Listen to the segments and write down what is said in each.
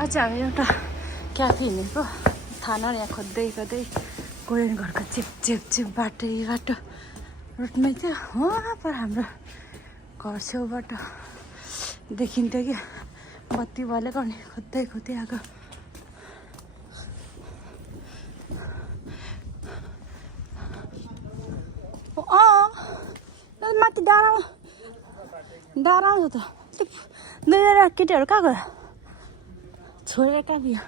आज हामी एउटा क्याफे हिँडेको थाना यहाँ खोज्दै खोज्दै कोरियन घरको चिप बाटो रोडमै थियो वहाँ पर हाम्रो घर छेउबाट देखिन्थ्यो कि बत्ती बलेको अनि खोज्दै आएको माथि डाँडा छ त दुईजना केटीहरू कहाँ गयो छोडेर कहाँ गयो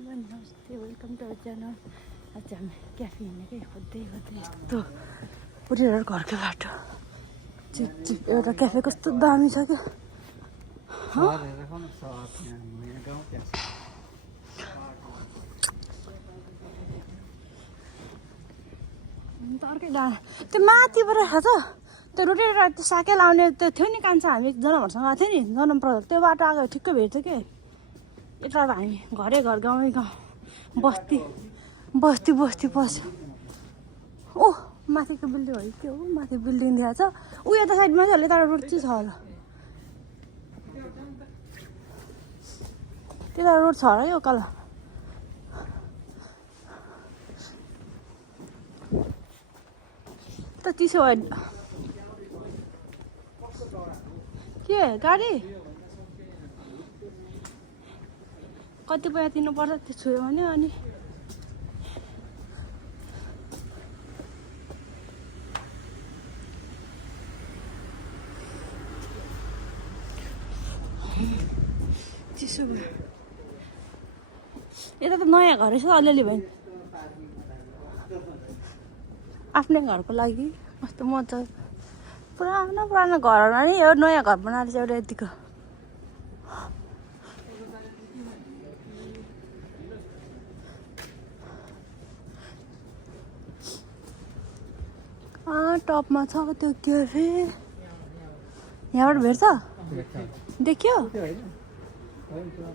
नमस्ते वेलकम टु आवर च्यानल आज हामी क्याफे हिँडेकै खोज्दै यस्तो पुरीहरू घरको बाटो चिप एउटा क्याफे कस्तो दामी छ क्या अर्कै डाँडा त्यो माथिबाट थाहा छ त्यो रोटेर त्यो साके लाउने त्यो थियो नि कान्छ हामी जनमहरूसँग गएको थियो नि जनम प्रधान त्यो बाटो आएको ठिक्कै भेट्थ्यो कि यता अब हामी घरै घर गाउँै गाउँ बस्ती पस्यो ओ माथिको बिल्डिङ हो के हो माथि बिल्डिङ देखाएको छ ऊ यता साइडमा चाहिँ अलि टाढो रोड चाहिँ छ होला त्यता रोड छ होला यो कल त चिसो भयो के गाडी कति पैसा तिर्नुपर्छ त्यो छुयो भने अनि चिसो भयो यता त नयाँ घर रहेछ अलिअलि भयो आफ्नै घरको लागि कस्तो मजा पुरानो घरहरूमा नि यो नयाँ घर बनाएर चाहिँ एउटा यतिको टपमा छ त्यो क्याफे यहाँबाट भेट्छ देख्यो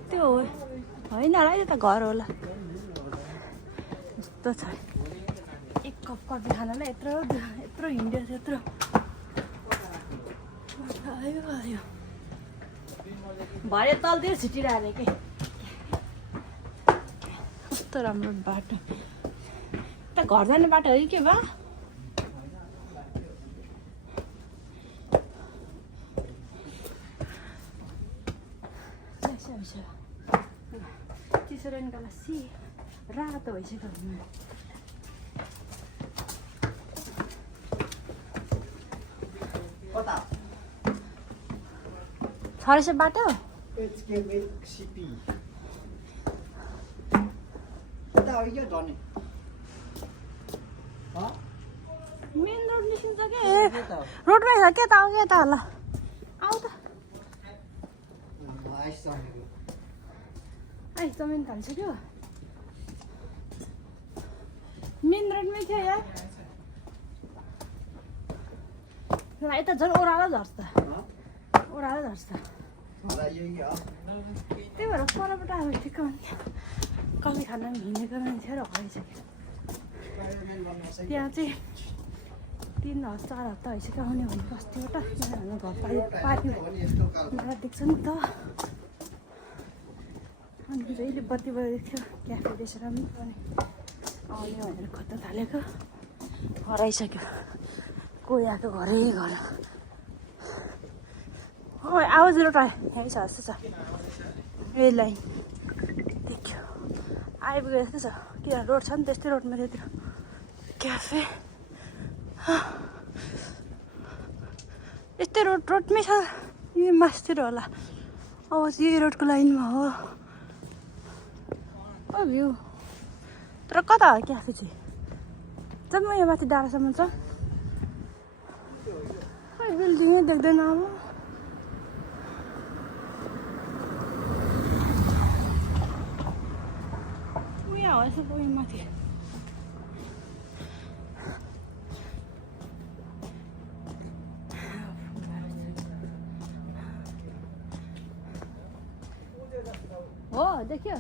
त्यो होइन होला है त घर होला यस्तो छ एक कप कफी खानालाई यत्रो हिँड्यो यत्रो आयो भरे तलतिर छिटिरहेको कि कस्तो राम्रो बाटो त घर जाने बाटो हो कि के भयो चिसो रेनको लस्सी रातो भइसक्यो छ रहेछ बाटो मेन रोड निस्किन्छ के रोडमै छ के त आऊ के त होला आऊ त आइस जमिन थालिसक्यो मेन रोडमै थियो यार ल यता झन् ओह्रालो झर्छ त्यही भएर परबाट अब ठिक्क कफी खान हिँडेको मान्छेहरू हराइसक्यो त्यहाँ चाहिँ 3 हप्ता 4 हप्ता भइसक्यो आउने भने बस्तीबाट हाम्रो घर पार्टी मलाई देख्छ नि त अनि जहिले बत्ती बलेको थियो क्याफे रहेछ राम्रो अनि आउने भनेर खोज्न थालेको हराइसक्यो कोही आएको घरै घर आवाज रोड यहीँ छ जस्तो छ रेल लाइन देख्यो आइपुग्यो जस्तो छ किन रोड छ नि त्यस्तै रोडमा त्यतिर क्याफे यस्तै रोडमै छ यो मासतिर होला अब यही रोडको लाइनमा हो भ्यू तर कता हो क्याफे चाहिँ जब यो माथि डाँडासम्म छ बिल्डिङै देख्दैन अब उयो हो यसो उयो माथि हो देख्यो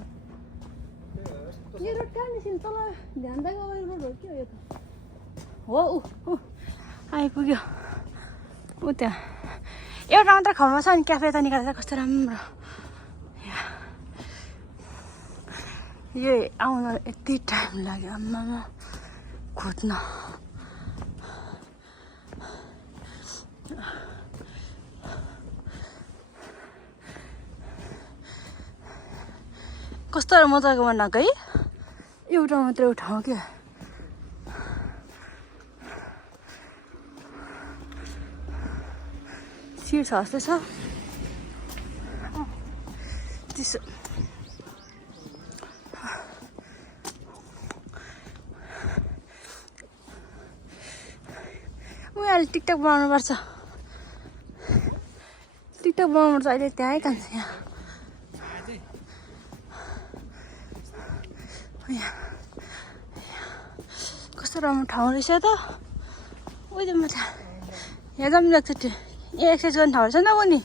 यो रोड कहाँ निस्किन्छ तल ध्यान दिएको रोड हो कि यो त हो ऊ आइपुग्यो ऊ त्यहाँ एउटा मात्र खाउमा छ नि क्याफे त निकालेर कस्तो राम्रो यो आउन यति टाइम लाग्यो आम्मामा खोज्न कस्तो मजाको बनाएको है एउटा मात्रै ठाउँ क्या सिट छ जस्तै छ त्यसो अहिले टिकटक बनाउनु पर्छ टिकटक बनाउनु पर्छ अहिले त्यहीँ कान्छ यहाँ कस्तो राम्रो ठाउँ रहेछ त उयो त म त यहाँ जानु लाग्छ त्यो यहाँ एक्सर्साइज गर्ने ठाउँ रहेछ नि त बहिनी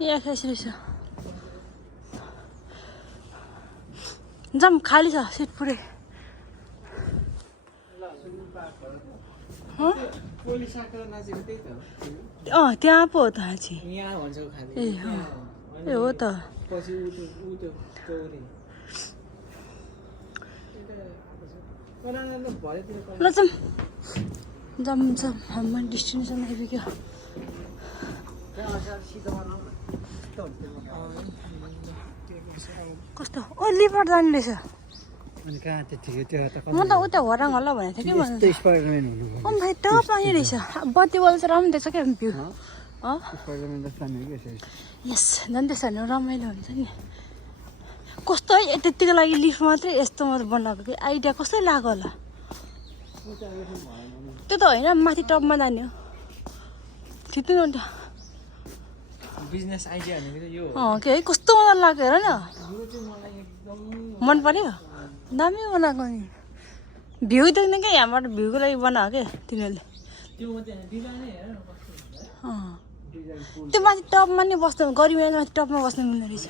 यहाँ एक्सर्साइज रहेछ जाम खाली छ सिट पुरै त्यहाँ पो हो त अझै ए हो त ल जाम हाम्रो डेस्टिनेसन आइपुग्यो कस्तो ओ लिभर जाने रहेछ म त उता हराङ होला भनेको थिएँ कि भाइ टपमा यहीँ रहेछ बत्ती बल्छ राम्रो देख्छ क्या भ्यू यस झन् त्यसो भने रमाइलो हुन्छ नि कस्तो है त्यतिको लागि लिफ्ट मात्रै यस्तो मात्रै बनाएको कि आइडिया कस्तै लाग्यो होला त्यो त होइन माथि टपमा जाने हो ठिकै हो नि त बिजनेस आइडिया भनेको यो के है कस्तो मजा लाग्यो हेर न मन पर्यो दामी बनाएको नि भ्यू देख्ने क्या यहाँबाट भ्यूको लागि बनाएको क्या तिनीहरूले त्यो माथि टपमा नि बस्नु गरिब माथि टपमा बस्नु मिल्ने रहेछ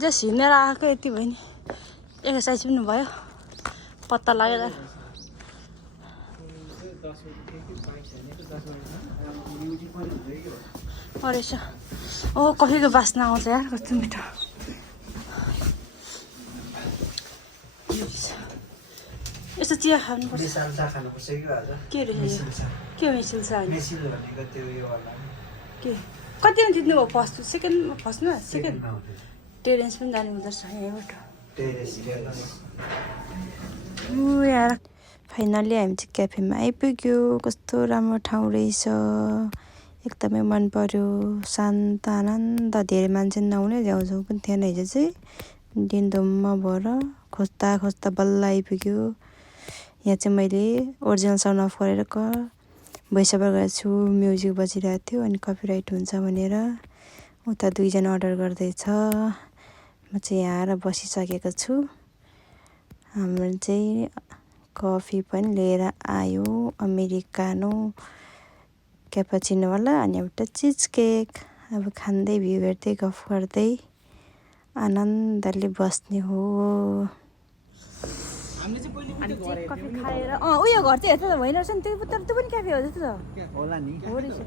जस्ट हिँडेर आएको यति भयो नि एक्सर्साइज पनि भयो पत्ता लाग्यो रहेछ ओ कफीको बास्ना आउँछ यार कस्तो मिठो यस्तो चिया खानुपर्छ के रहेछ के मिसिल छ के कतिमा जित्नु भयो फर्स्ट सेकेन्डमा फर्स्टमा सेकेन्ड टेरेन्स पनि जानु हुँदो रहेछ यहाँबाट यार फाइनली हामी चाहिँ क्याफेमा आइपुग्यो कस्तो राम्रो ठाउँ रहेछ एकदमै मन पर्यो शान्त आनन्द धेरै मान्छे नआउने झ्याउझ्याउ पनि थिएन हिजो चाहिँ दिन धुम्म भएर खोज्दा खोज्दा बल्ल आइपुग्यो यहाँ चाहिँ मैले ओरिजिनल साउन्ड अफ गरेर भोइस ओभर गरेको छु म्युजिक बजिरहेको थियो अनि कपिराइट हुन्छ भनेर उता दुईजना अर्डर गर्दैछ म चाहिँ यहाँ आएर बसिसकेको छु हाम्रो चाहिँ कफी पनि लिएर आयो अमेरिकानो क्यापाचिनोवाला अनि एउटा चिज केक अब खाँदै भ्यू हेर्दै गफ गर्दै आनन्दले बस्ने हो कफी खाएर उयो घर चाहिँ हेर्छ त भइरहेछ नि त्यो पनि क्याफे हो जस्तो होला नि हो रहेछ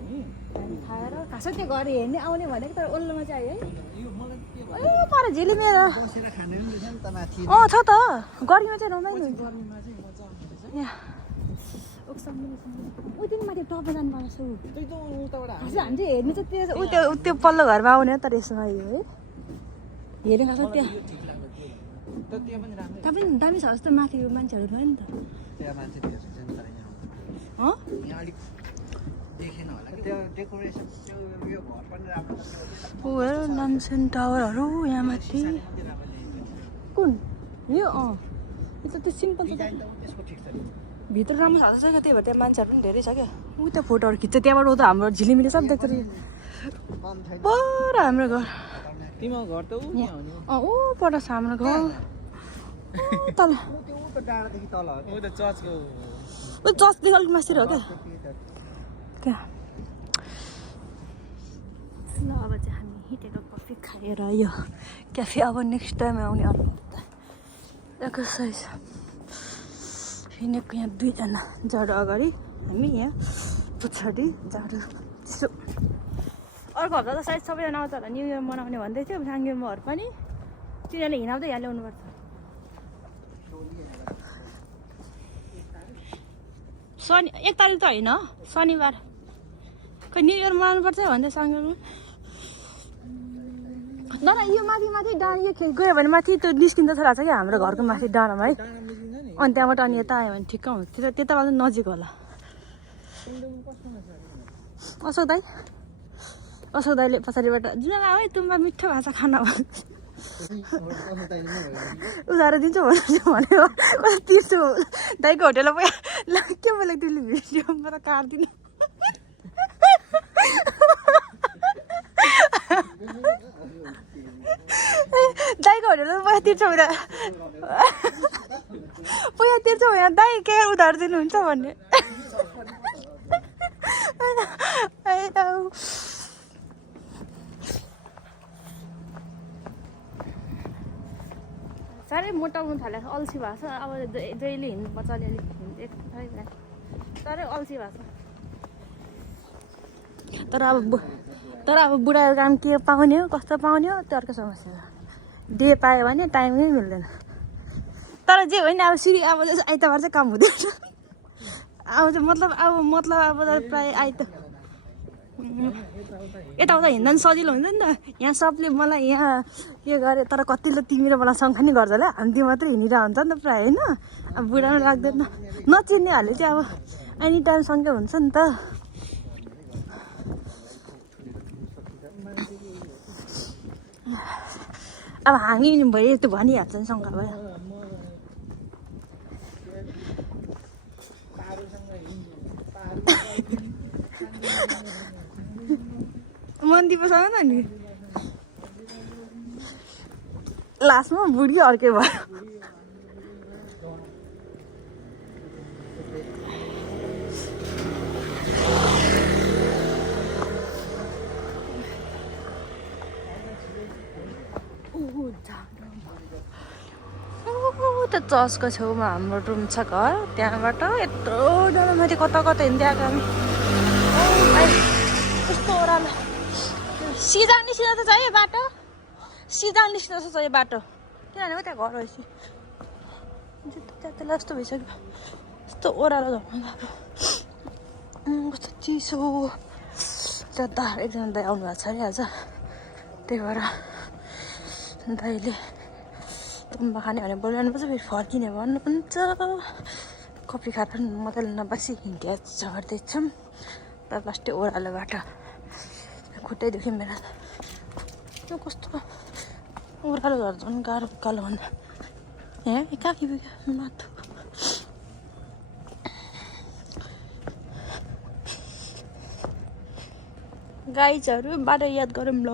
खाएर खास त्यो घर हेर्ने आउने भनेको तर ओल्लोमा चाहिँ आयो है ए पर झिली मेरो छ त गर्मीमा चाहिँ रमाइलो हुन्छ यहाँ माथि टपमा जानुपर्छ हामी चाहिँ हेर्नु चाहिँ त्यो पल्लो घरमा आउने तर यसो आयो है हेर्नु खास त्यहाँ पनि दामी छ जस्तो माथि मान्छेहरू भयो नि त लामसेन टावरहरू यहाँ माथि कुन यो यो त त्यो सिम्पल छ भित्र राम्रो छ क्या त्यही भएर त्यहाँ मान्छेहरू पनि धेरै छ क्या त्यहाँ फोटोहरू खिच्छ त्यहाँबाट उता हाम्रो झिलिमिली सब देख्छ पर हाम्रो घर ऊ पर छ हाम्रो घर तल चर्चदेखि अलिक मासिर हो क्या त्यहाँ ल अब चाहिँ हामी हिँडेको कफी खाएर यो क्याफे अब नेक्स्ट टाइम आउने एक्सर्साइज हिँडेको यहाँ 2 जना जाडो अगाडि हामी यहाँ पछाडि जाडो चिसो अर्को हप्ता त सायद सबैजना आउँछ होला न्यु इयर मनाउने भन्दै थियो साङ्गेमाहरू पनि तिनीहरूले हिँडाउँदै यहाँ ल्याउनुपर्छ शनि 1 तारिक त होइन शनिबार खै न्यु इयर मनाउनुपर्छ भन्दै साङ्गेमा न यो माथि डाँडा यो गयो भने माथि त्यो निस्किँद छ रहेछ क्या हाम्रो घरको माथि डाँडामा है अनि त्यहाँबाट अनि यता आयो भने ठिक्क हुन्छ त्यताबाट नजिक होला अशोक दाइले पछाडिबाट जुन है तुम्बा मिठो भाषा खाना उधारो दिन्छु भन्यो तिर्छु दाइको होटेलमा पुरा के बोलेको तिमीले भिडियोमा त काट्दिनँ दाइको होटेलमा पैसा तिर्छ भने पैसा तिर्छ भने दाइ के उधार दिनुहुन्छ भन्ने साह्रै मोटाउनु थालेको अल्छी भएको छ अब जहिले हिँड्नुपर्छ अलिअलि साह्रै अल्छी भएको छ तर अब बुढाको काम के पाउने हो कस्तो पाउने हो त्यो अर्को समस्या हो डे पायो भने टाइमै मिल्दैन तर जे होइन अब सिरी अब आइतबार चाहिँ काम हुँदैन अब चाहिँ मतलब अब प्रायः यताउता हिँड्दा पनि सजिलो हुन्छ नि त यहाँ सबले मलाई यहाँ के गरे तर कतिले तिमी र मलाई सँगै नि गर्छ होला हामी मात्रै हिँडिरहेको हुन्छ नि त प्रायः होइन अब बुढा पनि लाग्दैन नचिन्नेहरूले चाहिँ अब एनी टाइम सँगै हुन्छ नि त अब हामी भयो त्यो भनिहाल्छ नि शङ्का भयो मन्दिपसँग त नि लास्टमा बुढी अर्कै भयो त चर्चको छेउमा हाम्रो रुम छ घर त्यहाँबाट यत्रो जना माथि कता हिँड्दै आएको हामी कस्तो ओह्रालो सिधा निस्किँदा त चाहियो बाटो सिधा निस्किँदा त चाहियो बाटो किनभने त्यहाँ घर भएपछि त्यहाँ जस्तो भइसक्यो यस्तो ओह्रालो झर्नु गएको कस्तो चिसो त्यहाँ एकजना दाइ आउनु भएको छ अरे आज त्यही भएर दाइले तुम्बा खाने भने बोलाउनुपर्छ फेरि फर्किने भन्नुहुन्छ कफी खाएर मात्रै नबसी हिँड्या झर्दैछौँ तर लास्टै ओह्रालो बाटो खुट्टै दुख्यो मेरो त्यो कस्तो ओह्रालो झर्छ पनि गाह्रो उकालो भन्दा यहाँ कहाँ कि माथु गाइजहरू बाटो याद गरौँ ल